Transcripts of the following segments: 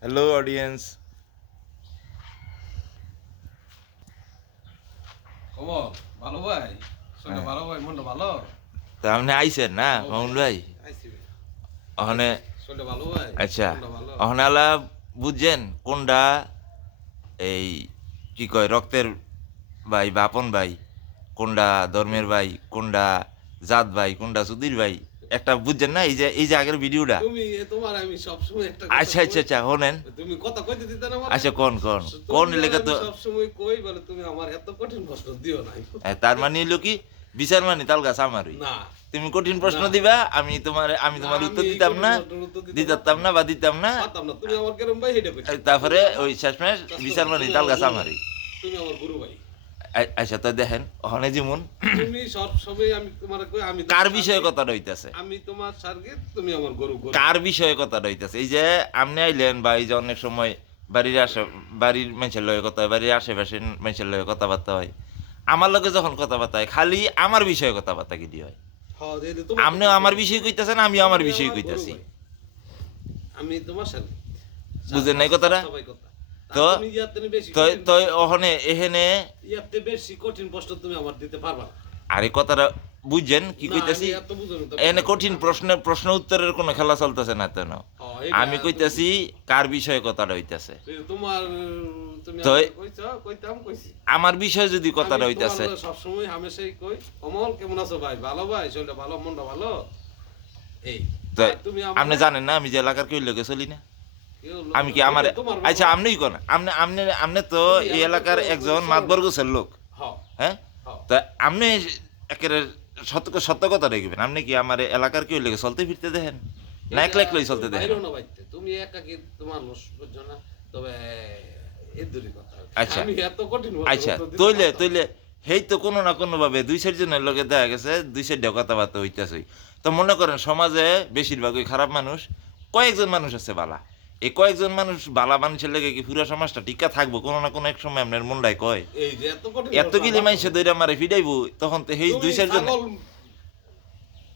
Hello audience. খবর ভালো ভাই, শরীরটা ভালো ভাই, মনটা ভালো। তা আপনি আইছেন না মামুন ভাই? আইছি ভাই, ওখানে শরীরটা ভালো ভাই, আচ্ছা, মনটা ভালো। ওখানে আলা বুঝছেন কোনটা এই কি কয় রক্তের ভাই বা আপন ভাই, কোনটা ধর্মের ভাই, কোনটা জাত ভাই, কোনটা সুধীর ভাই, একটা বুঝছেন না? এই যে আগের ভিডিওটা। তুমি তোমার আমি সবসময় একটা কথা আচ্ছা আচ্ছা কই, আচ্ছা শোনেন। তুমি কথা কইতে দিতে না আমারে। আচ্ছা কোন কোন কোন তুমি আর লেখা তো আমি সবসময় কই বলে তুমি আমার এত কঠিন প্রশ্ন দিও না। তার মানে হলো কি বিচার মানে তাল গাছ আমারই। না, তুমি কঠিন প্রশ্ন না। দিবা, আমি তোমার উত্তর এই দিতাম কঠিন না, প্রশ্নের উত্তর দিতে দিতাম না বা দিতাম না। পারতাম না। তুমি আমার কেরম ভাই হেডে কইছো। তারপরে ওই শেষমেশ বিচার মানে তাল গাছ আমারই। তুমি আমার গুরু ভাই। আচ্ছা তো দেখেন ওখানে যেমন তুমি সব সময় আমি তোমার কই আমি কার বিষয়ে কথাটা হইতাছে, আমি তোমার সার্গে, তুমি আমার গরু গরু। কার বিষয়ে কথাটা হইতাছে। এই যে আপনি আইলেন বা এই যে অনেক সময় বাড়ির মানুষের লগে কথা হয়, বাড়ির আশেপাশের মানুষের লগে কথাবার্তা হয়, আমার লগে যখন কথাবার্তা হয় খালি আমার বিষয়ে কথাবার্তা কি হয়। হ্যাঁ, এই তোমার আপনিও আমার বিষয়ে কইতাছেন, আমিও আমার তুমি বিষয়ে আমার গরু কইতাছি। ভাই। আমি তোমার সাথে বুঝেন নাই কথাটা? সবাই কথা। তো আর তুমি ইয়াতে বেশি তো কঠিন তো ওখানে এখানে ইয়াতে বেশি কঠিন প্রশ্ন তুমি আমার দিতে পারবা না। আরে কথাটা বুঝছেন কি না, কইতাছি? আমি এত বুঝো না তো। এনে কঠিন প্রশ্ন উত্তরের কোনো খেলা চলতেছে না তো না। হ্যাঁ, এটা আমি কইতাছি কার বিষয়ে কথাটা হইতাছে। তোমার তুমি তো আমাকে কইছো, কইতাম কইছি। আমার বিষয়ে যদি কথাটা আমি হইতাছে, তোমার সব সময় হামেশাই কই, কমল কেমন আছো ভাই? ভালো ভাই, শরীরটা ভালো, মনটা ভালো। এই তো আর তুমি আপনি জানেন না আমি যে এলাকার কেউ লোকে চলি না। আমি কি আমার তোমার আচ্ছা আপনিই কোন আপনি তো তুমি এই এলাকার এলাকার একজন তো মাতবর গোছের লোক। হ্যাঁ, হ্যাঁ, হ্যাঁ। তা আপনি একেবারে সত্য কথা দেখবেন। আপনি কি আমার এলাকার কেউ লোকে চলতে ফিরতে দেখেন না একলা একলাই চলতে দেখেন? বাইরেও না বাইতে। তুমি একাকি তোমার মানুষ বুঝছো না। তবে এই দূরই কথা। আচ্ছা আমি এত কঠিন আচ্ছা উত্তর দিতে তৈলে পারতাম না। তৈলে হেই তো কোনো না কোনো ভাবে দুই চার জনের লগে দেখা গেছে দুই চারটা কথাবার্তা হইতেছে। তো মনে করেন সমাজে বেশিরভাগই খারাপ মানুষ, কয়েকজন মানুষ আছে বালা। এই কয়েকজন মানুষ বালা মানুষের লেগে কি পুরো সমাজটা টিকা থাকবো? কোনো না কোনো এক সময় আপনার মনটাই কয় এই যে এত কঠিন এত গিলি মানুষে দইরা মারে ফিডাইবো, তখন তো হেই তুমি দুই চার জন। ছাগল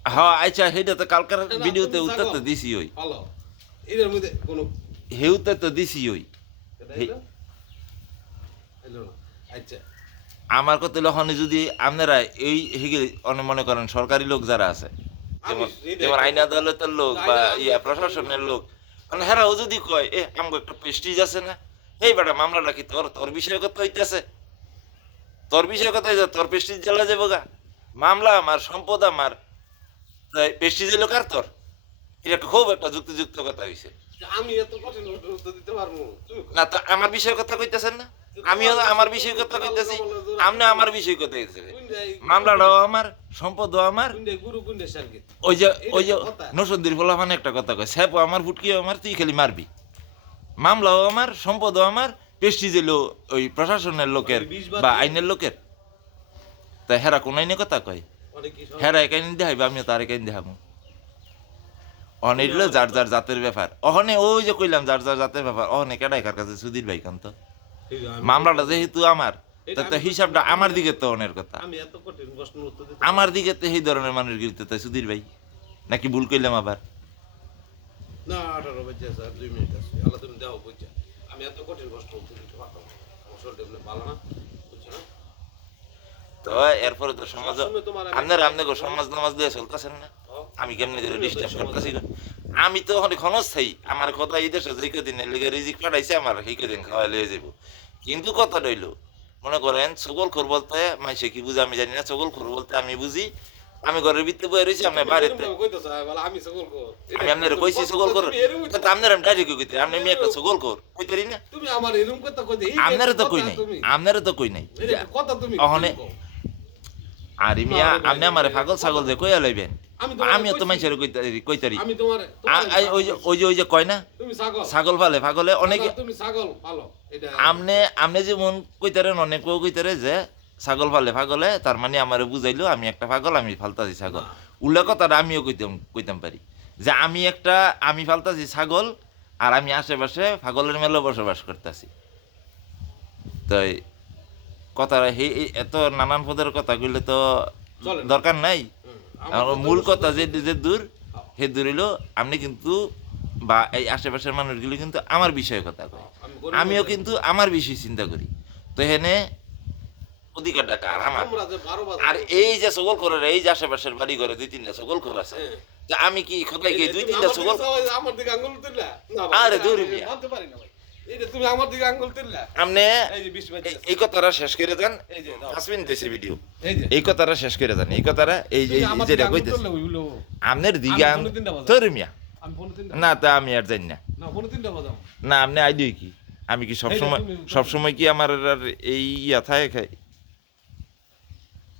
হ্যাঁ আচ্ছা সেইটা তো কালকার না, ভিডিওতে তুমি উত্তর তো ছাগল। দিছি ওই, ভালো। এদের মধ্যে কোনো হে উত্তর তো দিছি ওই। এটা হে- এলো? এলো না। আচ্ছা। আমার কথা হলো ওখানে যদি আপনারা এই হেগে অনেক মনে করেন সরকারি লোক যারা আছে, আমি যেমন এটা যেমন একটা আইন আদালতের লোক বা প্রশাসনের লোক, মানে হেরাও যদি কয় আমগো একটা প্রেস্টিজ আছে না, এই বেটা মামলাটা কি তোর তোর বিষয়ে কথা হইতেছে, তোর বিষয়ে কথা হইছে, তোর প্রেস্টিজ জ্বালা যাবো গা, মামলা আমার, সম্পদ আমার, প্রেস্টিজ এলো কার তোর? এটা খুব একটা যুক্তিযুক্ত কথা হইছে। আমি এত কঠিন উত্তর দিতে পারবো? তুমি না তো আমার বিষয়ে কথা কইতেছেন না, আমিও তো আমার বিষয়ে কথা কইতেছি, আপনি আমার বিষয়ে কথা কইতেছেন। মামলাটাও আমার, সম্পদও আমার। কুন্ডে গুরু কুন্ডে সার্গে। ওই যে ওই যে এইটা কথা। নসন্দির ফলাফানে একটা কথা কয়, স্যাপও আমার, ফুটকিও আমার, তুই খালি মারবি। মামলাও আমার, সম্পদও আমার, প্রেস্টিজ এলো ওই প্রশাসনের লোকের বা আইনের লোকের। তা হেরা কোন আইনে কথা কয়? অনেক কি হেরা এক আইন দেখাইবে, আমিও তার এক আইন দেখাবো। অনে এলো যার যার জাতের ব্যাপার। অহনে ওই যে কইলাম যার যার জাতের ব্যাপার, অহনে কেডাই কার কাছে সুধীর ভাই কান্ত। মামলাটা যেহেতু আমার, তো হিসাবটা আমার দিকে তো অনের কথা। আমি এত কঠিন প্রশ্নের উত্তর দিতে আমার দিকে তো এই ধরনের মানুষ গিলতে তাই সুধীর ভাই, নাকি ভুল কইলাম আবার? না, 18 বাজে স্যার, 2 মিনিট আছে। আল্লাহ তুমি দাও বুঝছা। আমি এত কঠিন প্রশ্ন উত্তর দিতে পারতাম না। আমার শরীরটা এমনি ভালো না, বুঝছো না? তো এরপরে তো সমাজ, সবসময় তোমার আপনার সমাজ নামাজ দিয়ে চলতেছেন না, হ্যাঁ। আমি কেমনি ধরে তুমিও তো ডিস্টার্ব সমাজ- করতেছি না। আমি তো ওখানে ক্ষণস্থায়ী, আমার কথা এই দেশে যে কদিন লেগে রিজিক পাঠাইছে আমার, সেই কদিন খাওয়া লিয়ে যাবো। কিন্তু কথা রইল, মনে করেন সকল খোর বলতে মাইসে কি বুঝে আমি জানি না, সকল খোর বলতে আমি বুঝি। আমি ঘরের ভিতরে বয়ে রয়েছি, আপনার তুমি বাড়িতে এরকম কইতেছো, বলে আমি সকল কর। আমি আপনার কইছি সকল কর, তুমি এরকম তো আপনার আমি ডাইরেক্ট কইতে আপনি আমি একটা সকল কর কইতারি না। তুমি আমার এরকম কথা কইতে এই আপনারও তো কথা কই নাই, তুমি। আপনারও তো কই নাই। এটা কথা তুমি অহনে কও। আর মিয়া আপনি আমার পাগল ছাগল যে কইয়া লাইবেন, আমি তোমারে আমিও তো কইছি। মানুষের কইতারি। আমি তোমার ওই যে কয় না তুমি ছাগল। ছাগল ফালে পাগলে অনেকে, তুমি ছাগল ভালো। এটা আমনে যেমন কইতারেন অনেকেও কইতারে যে ছাগল ফালে পাগলে, তার মানে আমারে বুঝাইলো আমি একটা পাগল, আমি ফালতাছি ছাগল। উল্লেখ কথাটা আমিও কইতাম পারি যে আমি ফালতাছি ছাগল, আর আমি আশেপাশে পাগলের মেলে বসবাস করতেছি। তাই কথা এত নানান পদের কথা কইলে তো চলে না। দরকার নাই। হুম, আর আমার মূল কথা কথা শুধু- যে দূর, হে দূর হইলো আপনি কিন্তু বা এই আশেপাশের মানুষগুলো কিন্তু আমার বিষয়ে কথা কয়, আমিও কিন্তু আমার বিষয় চিন্তা করি। তো এখানে অধিকারটা কার? আমার। আমরা যে 12 বাজে আর এই যে সকল করে এই যে আশেপাশের বাড়ি ঘরে 2-3টা সকল করে আছে, যে আমি কি খোদাই কি 2-3টা সকল? আমার দিকে আঙ্গুল তুললা না আরে দূরে মিয়া, মানতে পারি না ভাই, এইটা তুমি আমার দিকে আঙ্গুল তুললা। আপনি এই যে 20 বাজে এই কথাটা শেষ করে যান। এই যে দাও। 5 মিনিট হয়েছে ভিডিও। এই যে এই কথাটা শেষ করে যান, এই কথাটা এই তুমি এই আমার যেটা দিকে আঙ্গুল কইতেছে তুললে হইলো। আপনার দিকে আমি ফোনে 3টা বাজাবো। তোর মিয়া, আমি ফোনে 3টা না তা আমি আর জানি না। না ফোনে 3টা বাজাবো। না আপনি আইডিয়া কি? আমি কি এই যে সবসময় তুমি- সবসময় কি আমার আর এই ইয়া থাকে